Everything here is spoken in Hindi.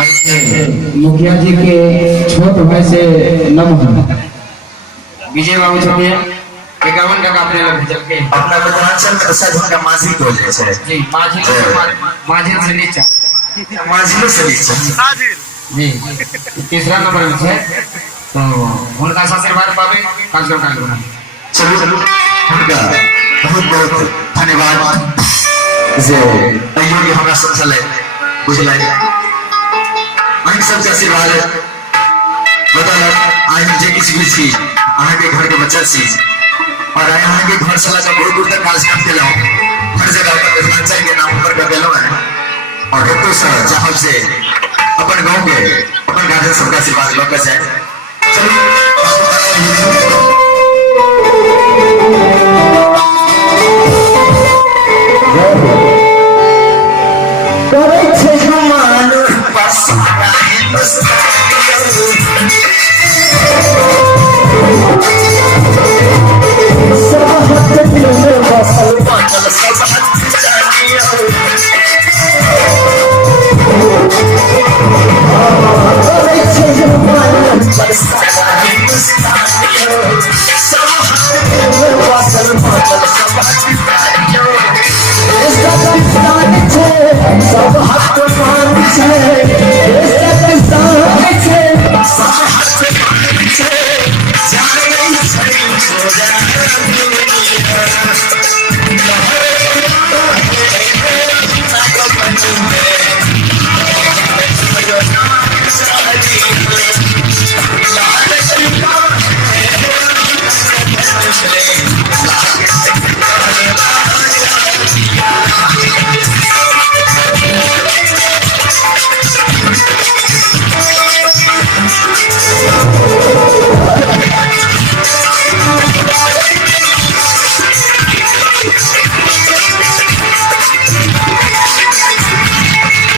मुखिया जी के छोट भाई से नमः विजय बाबू छोटे 51 का अपने लोग भेजल के अपना मिथिलांचल में दशा झोंका माझी को जे छै जी माझी से नीचा माझी से नीचा जी तीसरा नंबर में है तो उनका आशीर्वाद पावे कार्यक्रम का चलो उनका बहुत बहुत धन्यवाद जे अयो के हमरा समझले बुझले हम सब का आशीर्वाद है बताओ आज हम जे किसी भी चीज आहाँ के घर के बच्चा चीज और यहाँ के घर से लगा बहुत दूर तक कार्यक्रम के लाओ हर जगह पर मिथिलांचल के नाम पर कर देलो है और हेतु सर जहां से अपन गांव के अपन गार्जियन सबका आशीर्वाद लोग से करे छे जमान पसारा हो जा